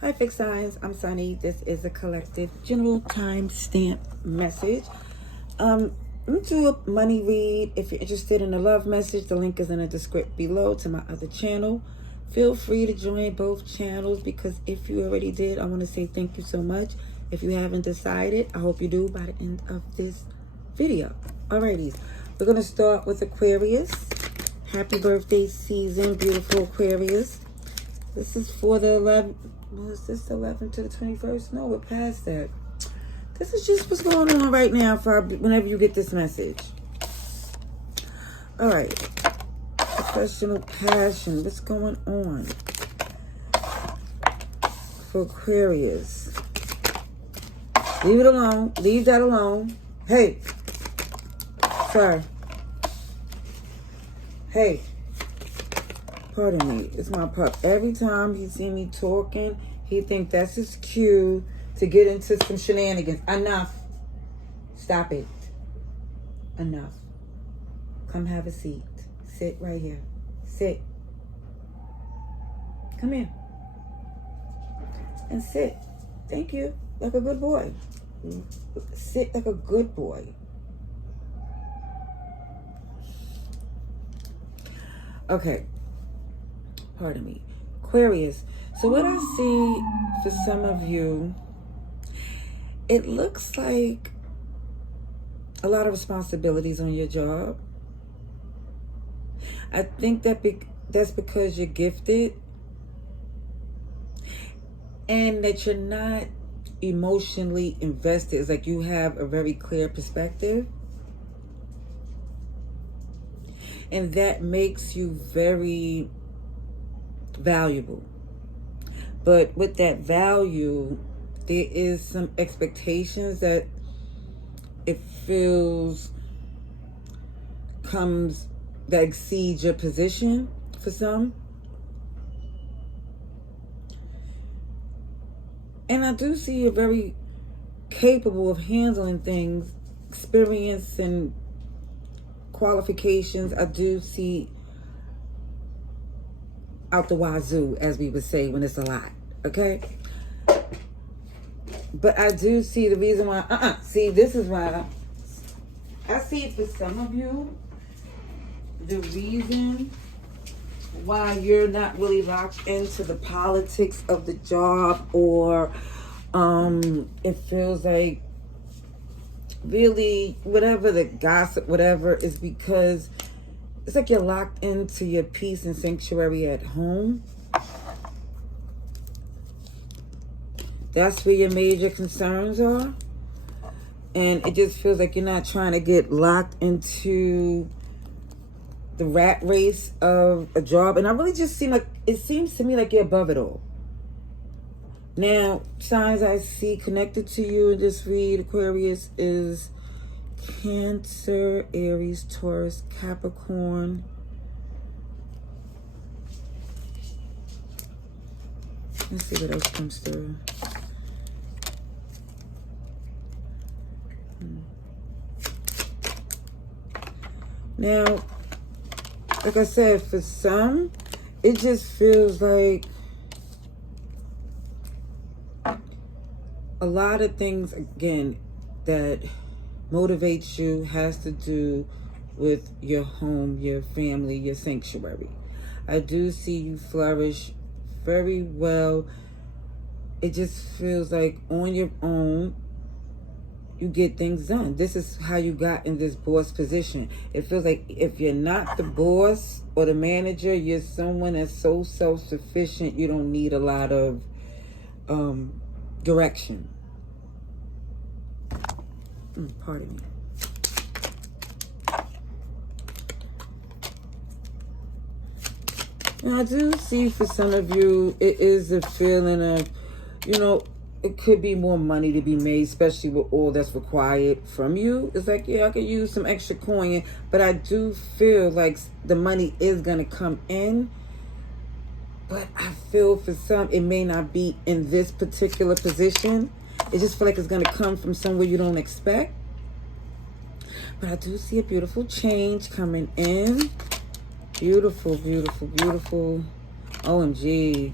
Hi, Fixed Signs. I'm Sunny. This is a collective general timestamp message. Let me do a money read. If you're interested in a love message, the link is in the description below to my other channel. Feel free to join both channels because if you already did, I want to say thank you so much. If you haven't decided, I hope you do by the end of this video. Alrighty, we're going to start with Aquarius. Happy birthday season, beautiful Aquarius. This is for the 11th. Was this the 11th to the 21st? No, we're past that. This is just what's going on right now for whenever you get this message. All right. Professional passion. What's going on for Aquarius? Leave it alone. Leave that alone. Hey. Sir. Hey. Pardon me, it's my pup. Every time he see me talking, he think that's his cue to get into some shenanigans. Enough. Stop it. Enough. Come have a seat. Sit right here. Sit. Come here. And sit. Thank you. Like a good boy. Sit like a good boy. Okay. Pardon me. Aquarius. So what I see for some of you, it looks like a lot of responsibilities on your job. I think that that's because you're gifted and that you're not emotionally invested. It's like you have a very clear perspective. And that makes you very valuable. But with that value, there is some expectations that it feels that exceeds your position for some. And I do see you're very capable of handling things, experience and qualifications. I do see out the wazoo, as we would say when it's a lot, okay? But I do see the reason why, see, this is why I see for some of you, the reason why you're not really locked into the politics of the job, or it feels like really whatever the gossip, whatever, is because it's like you're locked into your peace and sanctuary at home. That's where your major concerns are. And it just feels like you're not trying to get locked into the rat race of a job. And I really just it seems to me like you're above it all. Now, signs I see connected to you in this read, Aquarius, is Cancer, Aries, Taurus, Capricorn. Let's see what else comes through. Now, like I said, for some, it just feels like a lot of things, again, that motivates you has to do with your home, your family, your sanctuary. I do see you flourish very well. It just feels like on your own, you get things done. This is how you got in this boss position. It feels like if you're not the boss or the manager, you're someone that's so self-sufficient, you don't need a lot of direction. Pardon me. Now, I do see for some of you, it is a feeling of, it could be more money to be made, especially with all that's required from you. It's like, yeah, I could use some extra coin, but I do feel like the money is going to come in. But I feel for some, it may not be in this particular position. It just feels like it's going to come from somewhere you don't expect. But I do see a beautiful change coming in. Beautiful, beautiful, beautiful. OMG.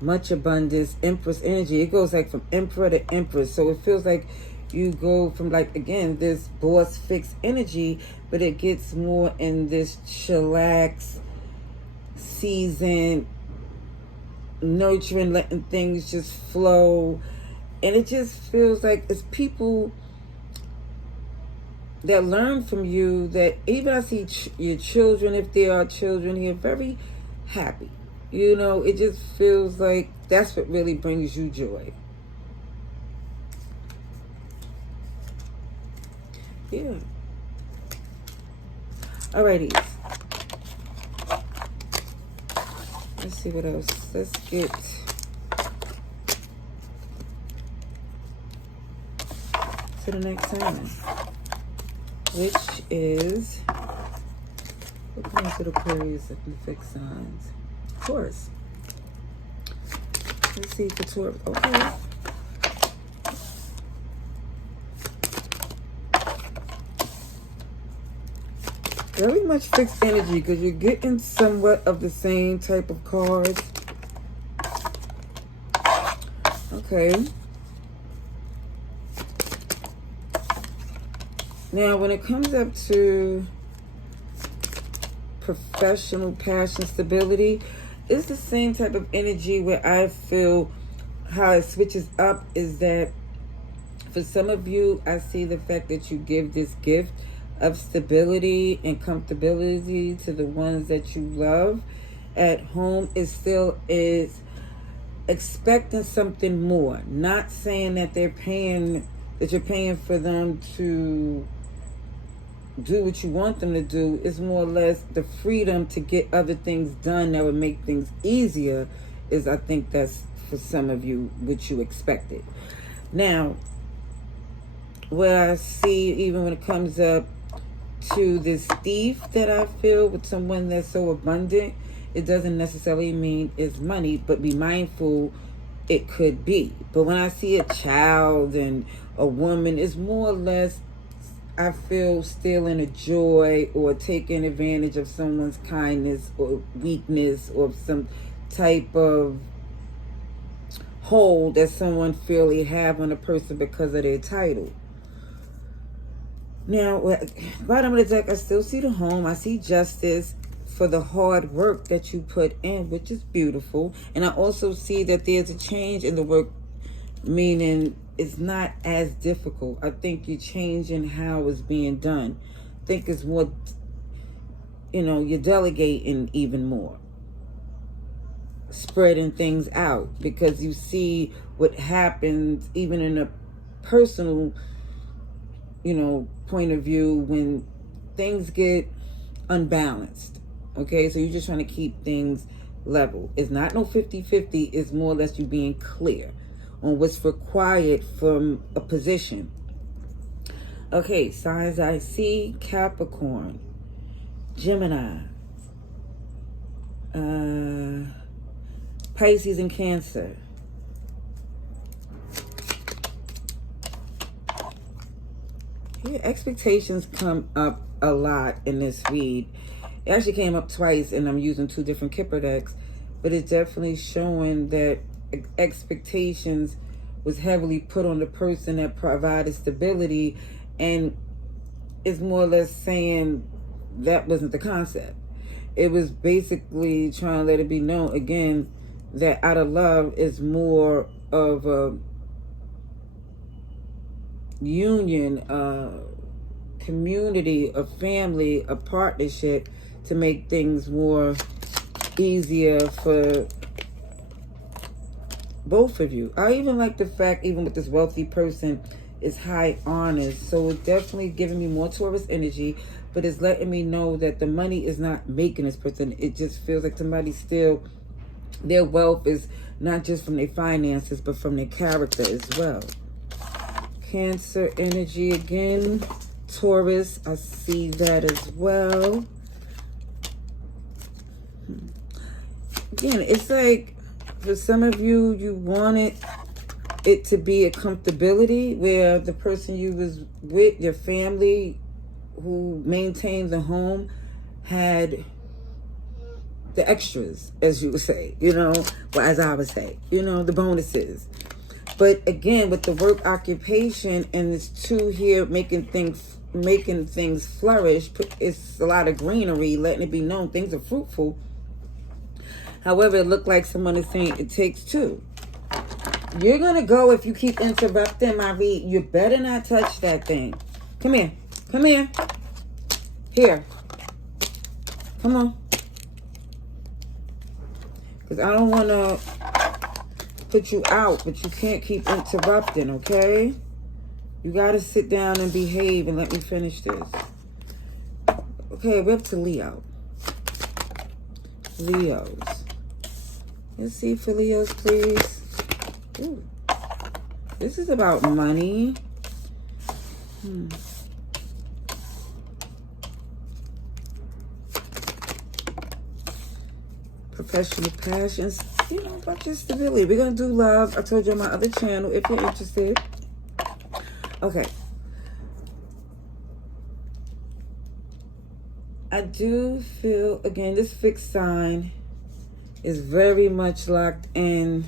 much abundance, Empress energy. It goes like from Emperor to Empress. So it feels like you go from, like, again, this boss fixed energy, but it gets more in this chillax, season, nurturing, letting things just flow. And it just feels like it's people that learn from you, that even I see your children, if there are children here, very happy. You know, it just feels like that's what really brings you joy. Yeah. Alrighty. Let's see what else. Let's get to the next sign, which is, what comes to the Aquarius of the fixed signs? Taurus. Let's see for Taurus. Okay. Very much fixed energy, because you're getting somewhat of the same type of cards. Okay. Now, when it comes up to professional passion, stability, it's the same type of energy where I feel how it switches up is that for some of you, I see the fact that you give this gift of stability and comfortability to the ones that you love at home. It still is expecting something more. Not saying that you're paying for them to do what you want them to do. It's more or less the freedom to get other things done that would make things easier is, I think that's for some of you what you expected. Now, where I see, even when it comes up to this thief that I feel with someone that's so abundant, it doesn't necessarily mean it's money, but be mindful it could be. But when I see a child and a woman, it's more or less, I feel, stealing a joy or taking advantage of someone's kindness or weakness or some type of hold that someone feel they have on a person because of their title. Now, bottom of the deck, I still see the home. I see justice for the hard work that you put in, which is beautiful. And I also see that there's a change in the work, meaning it's not as difficult. I think you're changing how it's being done. I think it's more, you're delegating even more. Spreading things out, because you see what happens even in a personal point of view when things get unbalanced. Okay, so you're just trying to keep things level. It's not no 50-50. It's more or less you being clear on what's required from a position. Okay, signs I see: Capricorn, Gemini, Pisces, and Cancer. Yeah, expectations come up a lot in this read. It actually came up twice, and I'm using two different Kipper decks, but it's definitely showing that expectations was heavily put on the person that provided stability, and it's more or less saying that wasn't the concept. It was basically trying to let it be known again that out of love is more of a union, a community, a family, a partnership to make things more easier for both of you. I even like the fact, even with this wealthy person, is high honors. So it's definitely giving me more Taurus energy, but it's letting me know that the money is not making this person. It just feels like somebody still, their wealth is not just from their finances, but from their character as well. Cancer energy again. Taurus, I see that as well. Again, it's like for some of you, you wanted it to be a comfortability where the person you was with, your family who maintained the home, had the extras, as you would say, you know, well, as I would say, you know, the bonuses. But again, with the work occupation and it's two here making things flourish, it's a lot of greenery, letting it be known things are fruitful. However, it looked like someone is saying it takes two. You're going to go if you keep interrupting my read. You better not touch that thing. Come here. Come here. Here. Come on. Because I don't want to put you out, but you can't keep interrupting, okay? You got to sit down and behave and let me finish this. Okay, we're up to Leo. Leos. Let's see for Leos, please. Ooh. This is about money. Professional passions. You know, about your stability. We're going to do love. I told you on my other channel if you're interested. Okay. I do feel, again, this fixed sign is very much locked in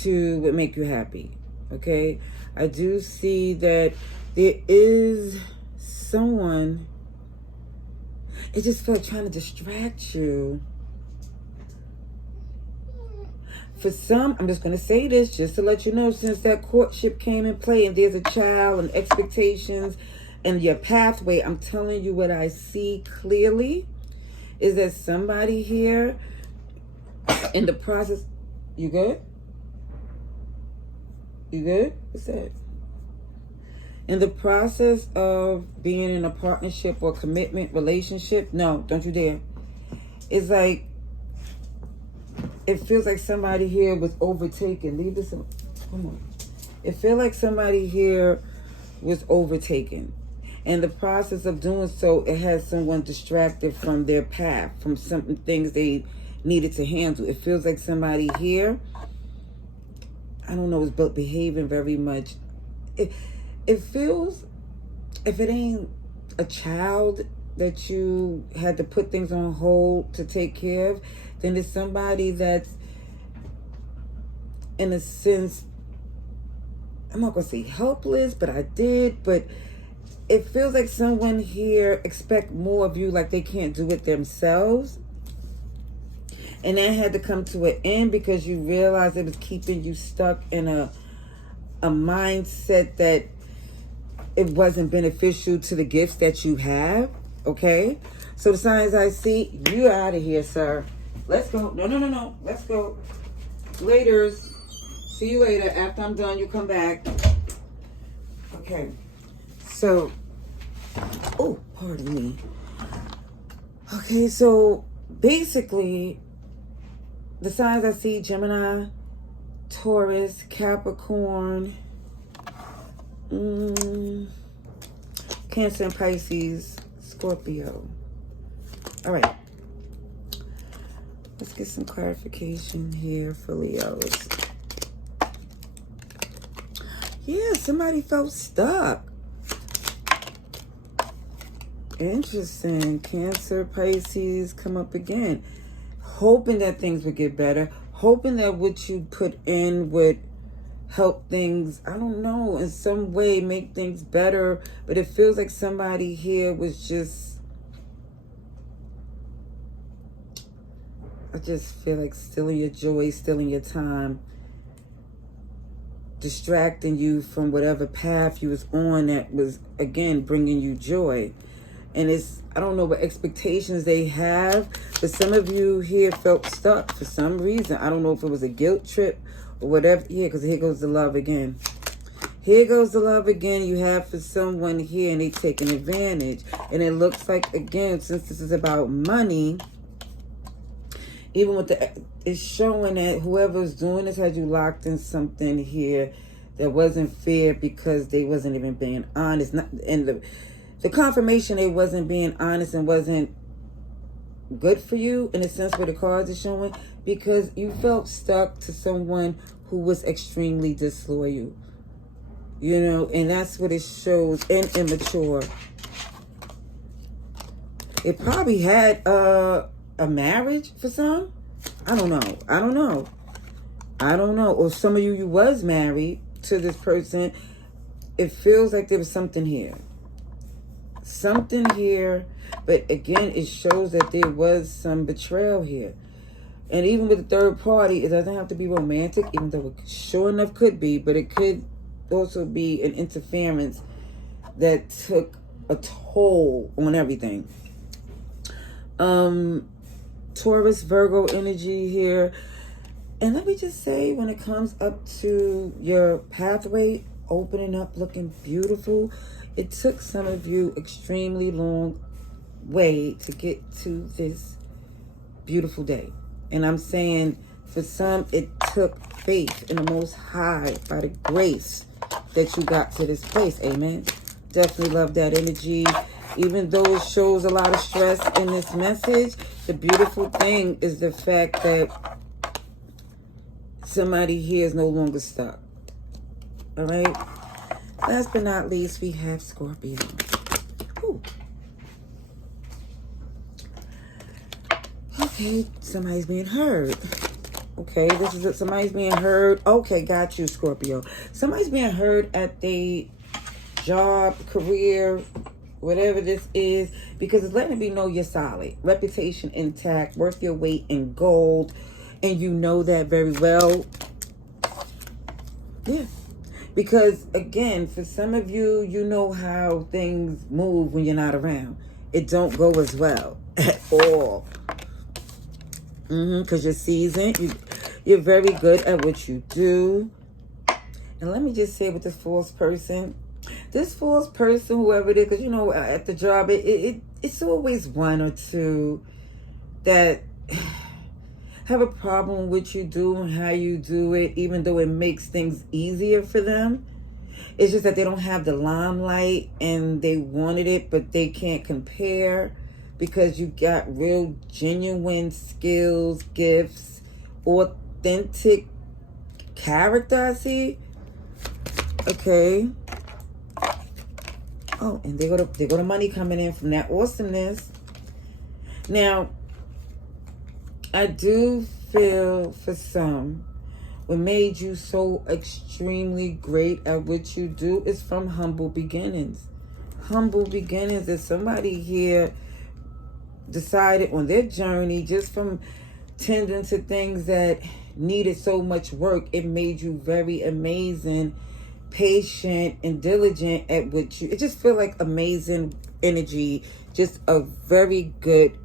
to what make you happy. Okay? I do see that there is someone, it just felt trying to distract you. For some, I'm just going to say this just to let you know, since that courtship came in play and there's a child and expectations and your pathway, I'm telling you what I see clearly is that somebody here in the process, you good? You good? What's that? In the process of being in a partnership or commitment relationship, no, don't you dare. It's like, it feels like somebody here was overtaken. Leave this in. Come on. It feels like somebody here was overtaken. In the process of doing so, it has someone distracted from their path, from some things they needed to handle. It feels like somebody here, I don't know, is behaving very much. It feels, if it ain't a child that you had to put things on hold to take care of, then it's somebody that's, in a sense, I'm not going to say helpless, but it feels like someone here expect more of you, like they can't do it themselves. And that had to come to an end because you realized it was keeping you stuck in a mindset that it wasn't beneficial to the gifts that you have. Okay? So the signs I see, you out of here, sir. Let's go. No. Let's go. Laters. See you later. After I'm done, you come back. Okay. So, oh, pardon me. Okay, so basically, the signs I see, Gemini, Taurus, Capricorn, Cancer and Pisces, Scorpio. All right. Let's get some clarification here for Leos. Yeah, somebody felt stuck. Interesting. Cancer, Pisces come up again. Hoping that things would get better. Hoping that what you put in would help things, I don't know, in some way make things better. But it feels like somebody here was just, I just feel like stealing your joy, stealing your time, distracting you from whatever path you was on that was, again, bringing you joy. And it's, I don't know what expectations they have, but some of you here felt stuck for some reason. I don't know if it was a guilt trip or whatever. Yeah, because here goes the love again. Here goes the love again you have for someone here, and they taking advantage. And it looks like, again, since this is about money, even with it's showing that whoever's doing this had you locked in something here that wasn't fair because they wasn't even being honest. And the confirmation they wasn't being honest and wasn't good for you, in a sense where the cards are showing, because you felt stuck to someone who was extremely disloyal. You know, and that's what it shows, and immature. It probably had a marriage for some. I don't know. I don't know. I don't know. Or some of you was married to this person. It feels like there was something here. Something here. But again, it shows that there was some betrayal here. And even with the third party, it doesn't have to be romantic, even though it sure enough could be. But it could also be an interference that took a toll on everything. Taurus, Virgo energy here. And let me just say, when it comes up to your pathway opening up, looking beautiful, it took some of you extremely long way to get to this beautiful day. And I'm saying for some, it took faith in the Most High by the grace that you got to this place. Amen. Definitely love that energy. Even though it shows a lot of stress in this message, the beautiful thing is the fact that somebody here is no longer stuck. All right. Last but not least, we have Scorpio. Ooh. Okay, somebody's being heard. Okay, this is it. Somebody's being heard. Okay, got you, Scorpio. Somebody's being heard at the job, career, whatever this is, because it's letting me know you're solid. Reputation intact, worth your weight in gold, and you know that very well. Yeah. Because, again, for some of you, you know how things move when you're not around. It don't go as well at all. Because you're seasoned. You're very good at what you do. And let me just say with this false person, whoever it is, because, you know, at the job, it's always one or two that have a problem with what you do and how you do it, even though it makes things easier for them. It's just that they don't have the limelight and they wanted it, but they can't compare because you got real genuine skills, gifts, authentic character, I see. Okay. Oh, and they go to money coming in from that awesomeness. Now, I do feel for some, what made you so extremely great at what you do is from humble beginnings. Humble beginnings. If somebody here decided on their journey just from tending to things that needed so much work, it made you very amazing, patient, and diligent at what you... It just feel like amazing energy. Just a very good,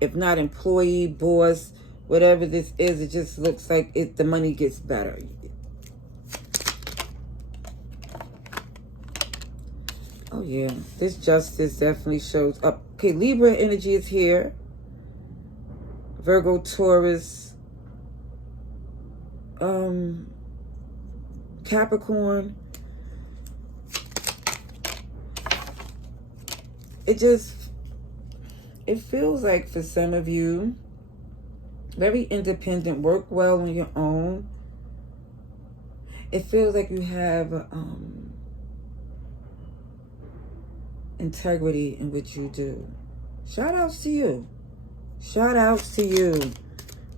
if not employee, boss, whatever this is, it just looks like the money gets better. Oh, yeah. This justice definitely shows up. Okay, Libra energy is here. Virgo, Taurus, Capricorn. It feels like for some of you, very independent, work well on your own. It feels like you have integrity in what you do. Shout outs to you. Shout outs to you,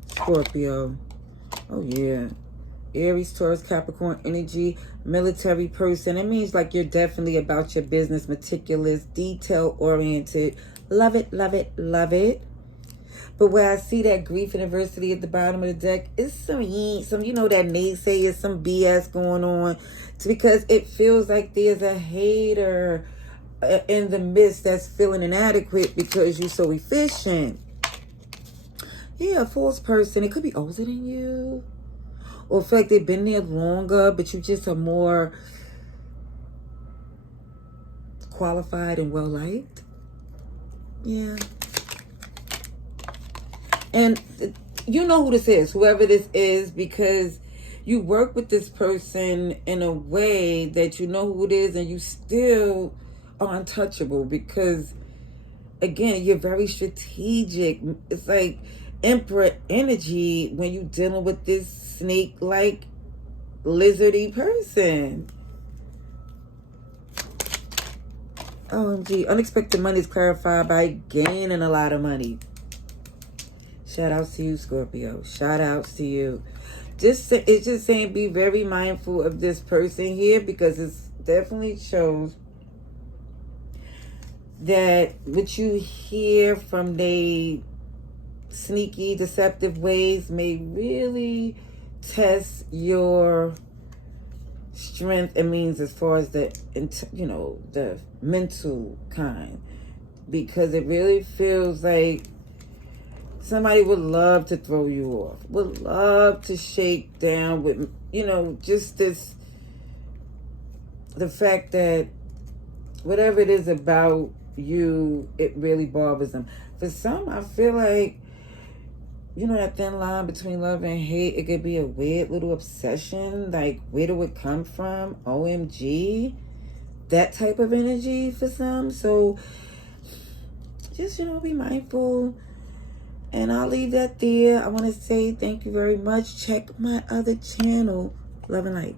Scorpio. Oh, yeah. Aries, Taurus, Capricorn energy, military person. It means like you're definitely about your business, meticulous, detail-oriented. Love it, love it, love it. But where I see that grief and adversity at the bottom of the deck, it's some, you know, that naysayers, some BS going on. It's because it feels like there's a hater in the midst that's feeling inadequate because you're so efficient. Yeah, a false person. It could be older than you. Or feel like they've been there longer, but you just are more qualified and well-liked. Yeah. And you know who this is, whoever this is, because you work with this person in a way that you know who it is and you still are untouchable because, again, you're very strategic. It's like Emperor energy when you're dealing with this snake-like lizardy person. OMG. Unexpected money is clarified by gaining a lot of money. Shout outs to you, Scorpio. Shout outs to you. It's just saying be very mindful of this person here, because it's definitely shows that what you hear from they sneaky, deceptive ways may really test your strength and means, as far as the mental kind, because it really feels like somebody would love to throw you off, would love to shake down with, just the fact that whatever it is about you, it really bothers them. For some, I feel like, that thin line between love and hate, it could be a weird little obsession. Like, where do it come from? OMG. That type of energy for some. So, just, be mindful. And I'll leave that there. I want to say thank you very much. Check my other channel, Love and Light.